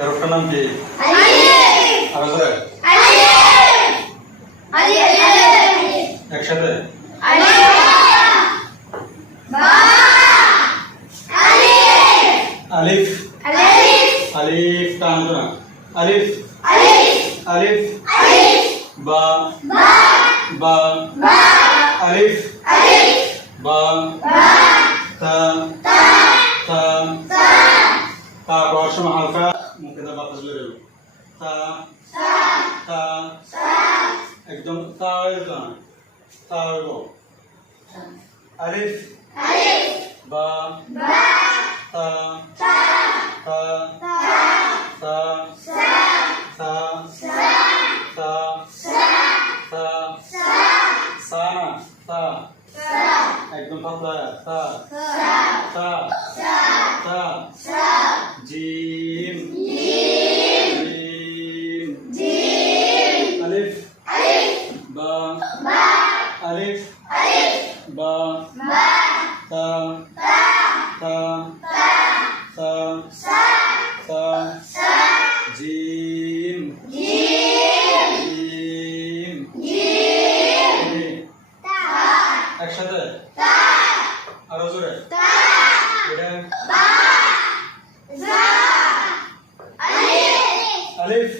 হরফটার নাম কি? আরো জোরে একসাথে আলিফ। আলিফ টান না। আলিফ আলিফ বা বা আলিফ বা তা তা তা পড়ার সময় হালকা মুখে দা বাতাস বের হবে। তা তা একদম তা হইল না। তা হইব আলিফ বা তা তা তা তা তা তা সা না তা একদম পাতলা তা তা তা জিম জিম আলিফ বা আলিফ বা তা তা তা তা জিম জিম একসাথে আরো জোরে এটা আলিফ